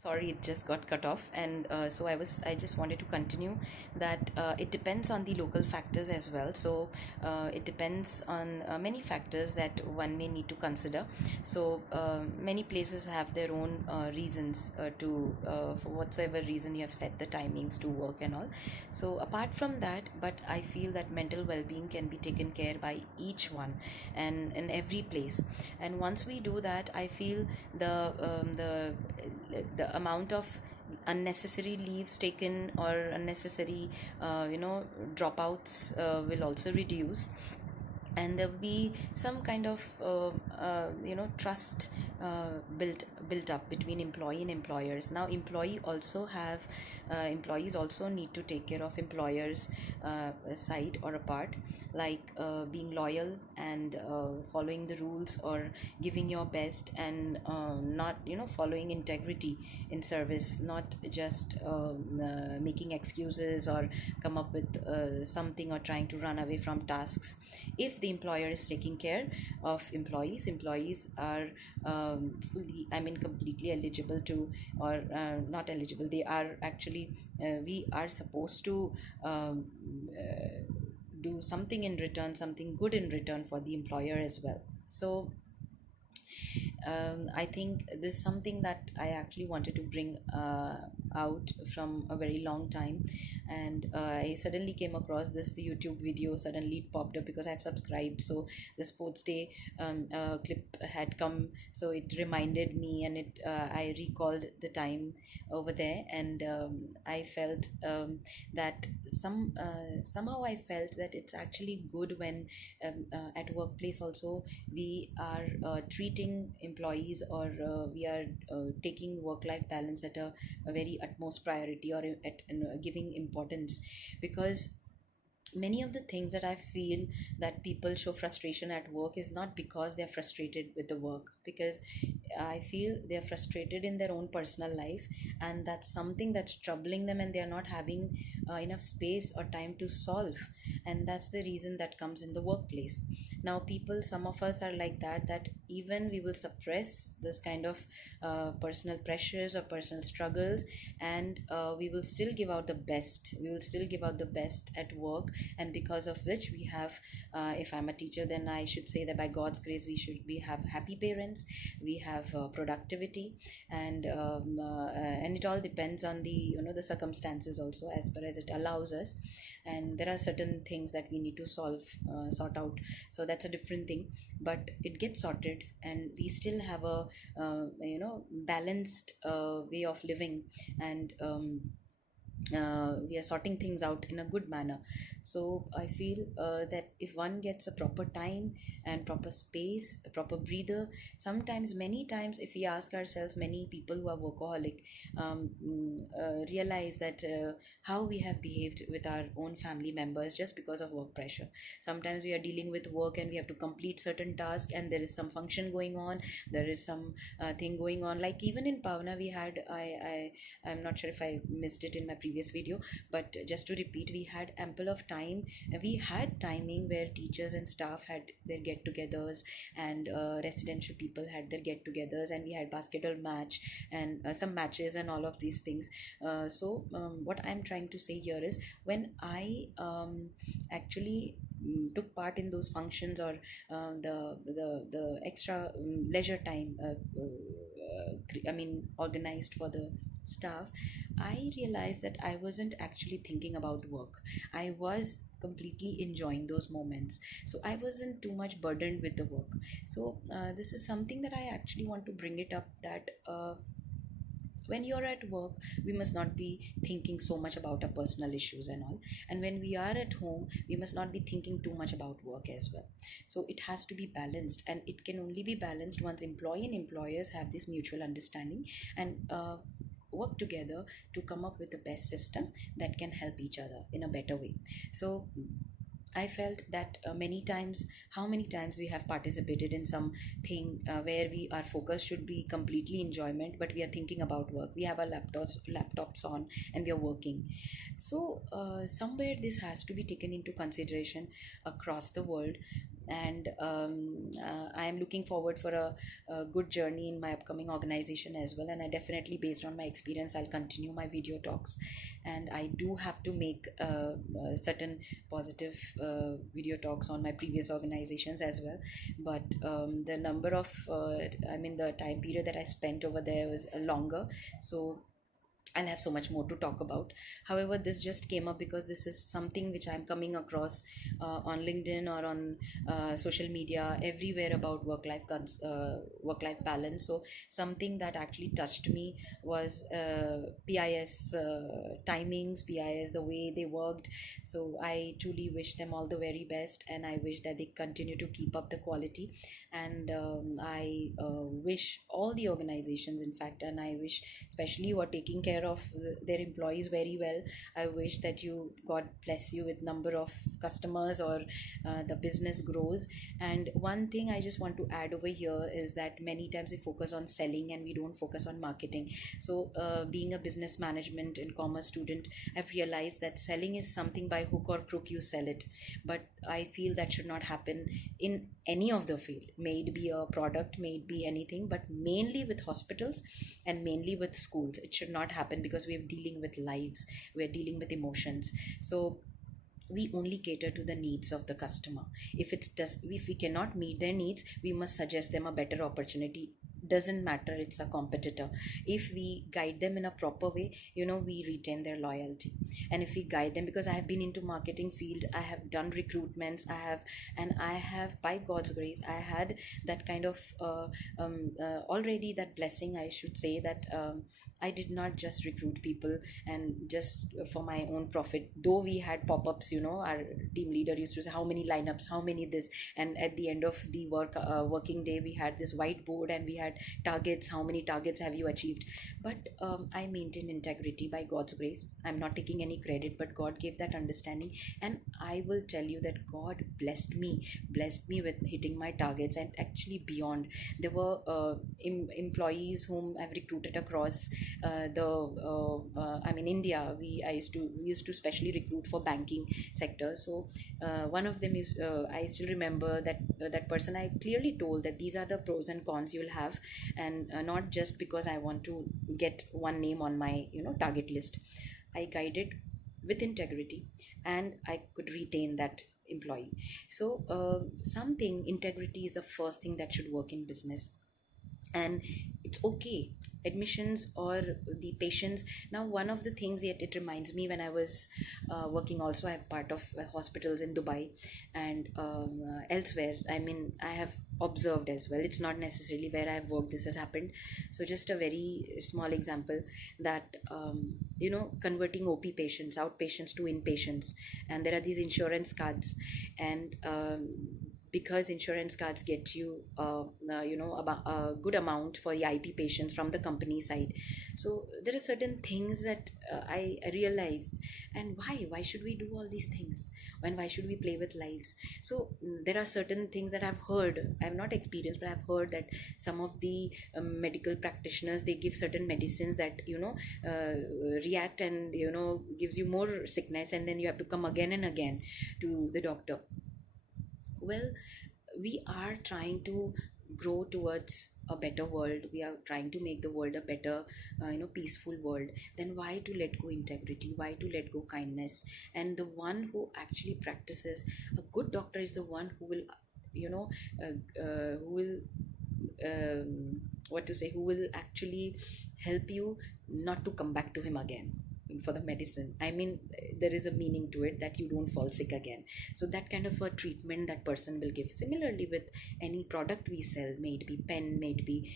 Sorry, it just got cut off, and so I just wanted to continue that it depends on the local factors as well. So it depends on many factors that one may need to consider. So many places have their own reasons to for whatsoever reason you have set the timings to work and all. So apart from that, but I feel that mental well-being can be taken care by each one and in every place. And once we do that, I feel the amount of unnecessary leaves taken or unnecessary dropouts will also reduce, and there will be some kind of trust built up between employee and employers. Now employees also need to take care of employers side or a part, like being loyal and following the rules or giving your best, and not following integrity in service, not just making excuses or come up with something or trying to run away from tasks. If the employer is taking care of employees are fully, I mean completely eligible to, or not eligible, they are actually we are supposed to do something in return, something good in return for the employer as well. So I think this is something that I actually wanted to bring out from a very long time, and I suddenly came across this YouTube video. Suddenly it popped up because I've subscribed. So the sports day clip had come, so it reminded me, and it I recalled the time over there, and I felt that somehow I felt that it's actually good when at workplace also we are treating employees, or we are taking work life balance at a very utmost priority, or at giving importance, because many of the things that I feel that people show frustration at work is not because they're frustrated with the work, because I feel they're frustrated in their own personal life, and that's something that's troubling them, and they're not having enough space or time to solve, and that's the reason that comes in the workplace. Now people, some of us are like that, that even we will suppress this kind of personal pressures or personal struggles, and we will still give out the best, we will still give out the best at work, and because of which we have, if I'm a teacher, then I should say that by God's grace we have happy parents, we have productivity, and it all depends on the the circumstances also, as far as it allows us, and there are certain things that we need to sort out. So that's a different thing, but it gets sorted, and we still have a balanced way of living, and we are sorting things out in a good manner. So I feel that if one gets a proper time and proper space, a proper breather, sometimes, many times, if we ask ourselves, many people who are workaholic realize that how we have behaved with our own family members just because of work pressure. Sometimes we are dealing with work and we have to complete certain tasks, and there is some function going on, there is some thing going on, like even in Pavna we had, I'm not sure if I missed it in my previous video, but just to repeat, we had ample of time. We had timing where teachers and staff had their get-togethers, and residential people had their get-togethers, and we had basketball match and some matches and all of these things. What I'm trying to say here is, when I actually took part in those functions, or the extra leisure time organized for the staff, I realized that I wasn't actually thinking about work. I was completely enjoying those moments. So I wasn't too much burdened with the work. So this is something that I actually want to bring it up, that when you're at work, we must not be thinking so much about our personal issues and all, and when we are at home, we must not be thinking too much about work as well. So it has to be balanced, and it can only be balanced once employee and employers have this mutual understanding, and work together to come up with the best system that can help each other in a better way. So I felt that many times, how many times we have participated in something where our focus should be completely enjoyment, but we are thinking about work. We have our laptops on, and we are working. So somewhere this has to be taken into consideration across the world, and I am looking forward for a good journey in my upcoming organization as well. And I definitely, based on my experience, I'll continue my video talks, and I do have to make certain positive video talks on my previous organizations as well. But the number of the time period that I spent over there was longer, so I'll have so much more to talk about. However, this just came up because this is something which I'm coming across on LinkedIn or on social media everywhere about work life balance. So something that actually touched me was PIS timings, PIS, the way they worked. So I truly wish them all the very best, and I wish that they continue to keep up the quality. And I wish all the organizations, in fact, and I wish especially who are taking care of their employees very well, I wish that you, God bless you with number of customers, or the business grows. And one thing I just want to add over here is that many times we focus on selling and we don't focus on marketing. So being a business management and commerce student, I've realized that selling is something by hook or crook you sell it, but I feel that should not happen in any of the field. May it be a product, may it be anything, but mainly with hospitals and mainly with schools it should not happen, because we're dealing with lives, we're dealing with emotions. So we only cater to the needs of the customer. If we cannot meet their needs, we must suggest them a better opportunity. Doesn't matter it's a competitor. If we guide them in a proper way, we retain their loyalty. And if we guide them, because I have been into marketing field, I have done recruitments, I have, by God's grace, I had that kind of already that blessing, I should say, that I did not just recruit people and just for my own profit. Though we had pop-ups, our team leader used to say how many lineups, how many this, and at the end of the working day we had this whiteboard and we had targets, how many targets have you achieved. But I maintained integrity, by God's grace. I'm not taking any credit, but God gave that understanding, and I will tell you that God blessed me with hitting my targets, and actually beyond. There were employees whom I've recruited across India. We used to specially recruit for banking sector. So one of them is, I still remember that that person, I clearly told that these are the pros and cons you'll have, and not just because I want to get one name on my target list. I guided with integrity, and I could retain that employee. So something, integrity is the first thing that should work in business. And it's okay, admissions or the patients. Now one of the things, yet it reminds me, when I was working also, I have part of hospitals in Dubai and elsewhere. I have observed as well, it's not necessarily where I have worked this has happened. So just a very small example, that converting OP patients, outpatients to inpatients, and there are these insurance cards, and because insurance cards get you about a good amount for the IP patients from the company side. So there are certain things that I realized, and why should we do all these things, and why should we play with lives? So there are certain things that I've heard, I've not experienced, but I've heard that some of the medical practitioners, they give certain medicines that react and gives you more sickness, and then you have to come again and again to the doctor. Well, we are trying to grow towards a better world, we are trying to make the world a better peaceful world. Then why to let go integrity, why to let go kindness? And the one who actually practices, a good doctor is the one who will who will who will actually help you not to come back to him again for the medicine. There is a meaning to it, that you don't fall sick again. So that kind of a treatment that person will give. Similarly with any product we sell, may it be pen, may it be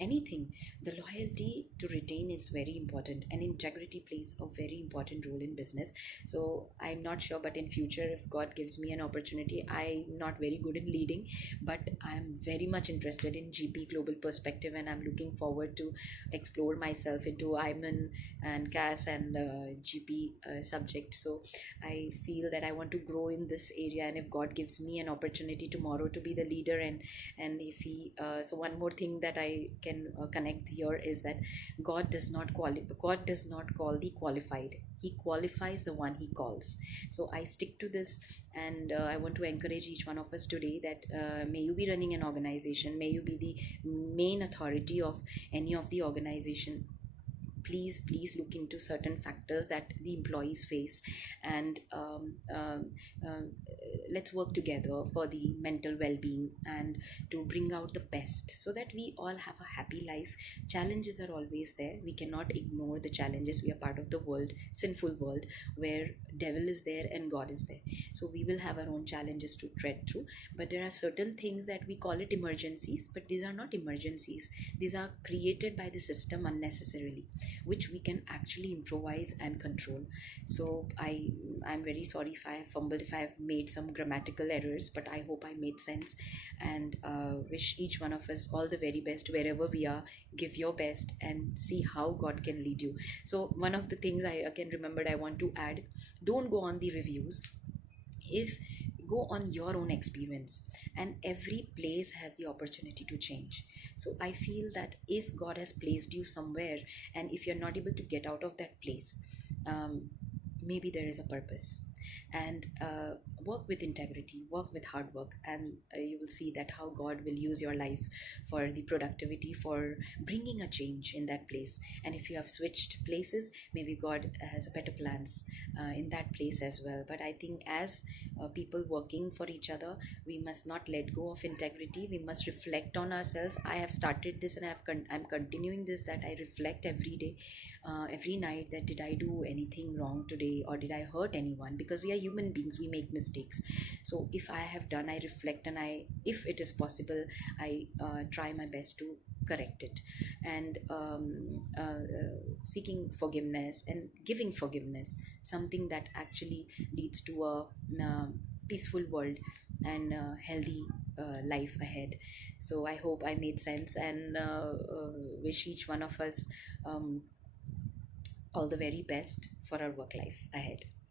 anything, the loyalty to retain is very important, and integrity plays a very important role in business. So I'm not sure, but in future, if God gives me an opportunity, I'm not very good in leading, but I'm very much interested in GP, global perspective, and I'm looking forward to explore myself into IMAN and CAS and and GP subject. So I feel that I want to grow in this area, and if God gives me an opportunity tomorrow to be the leader, and if he so one more thing that I can connect here is that God does not call the qualified, he qualifies the one he calls. So I stick to this, and I want to encourage each one of us today that may you be running an organization, may you be the main authority of any of the organization. Please look into certain factors that the employees face, and let's work together for the mental well-being and to bring out the best so that we all have a happy life. Challenges are always there, we cannot ignore the challenges. We are part of the world, sinful world, where devil is there and God is there, so we will have our own challenges to tread through. But there are certain things that we call it emergencies, but these are not emergencies. These are created by the system unnecessarily, which we can actually improvise and control. So I'm very sorry if I have fumbled, if I have made some grammatical errors, but I hope I made sense, and wish each one of us all the very best wherever we are. Give your best and see how God can lead you. So one of the things I again remembered I want to add: don't go on the reviews, if go on your own experience, and every place has the opportunity to change. So I feel that if God has placed you somewhere, and if you're not able to get out of that place, um, maybe there is a purpose. And work with integrity, work with hard work, and you will see that how God will use your life for the productivity, for bringing a change in that place. And if you have switched places, maybe God has better plans in that place as well. But I think as people working for each other, we must not let go of integrity. We must reflect on ourselves. I have started this, and I'm continuing this, that I reflect every day, every night, that did I do anything wrong today, or did I hurt anyone? Because we are human beings, we make mistakes. So if I have done, I reflect, and if it is possible, I try my best to correct it. And seeking forgiveness and giving forgiveness, something that actually leads to a peaceful world and healthy life ahead. So I hope I made sense, and wish each one of us all the very best for our work life ahead.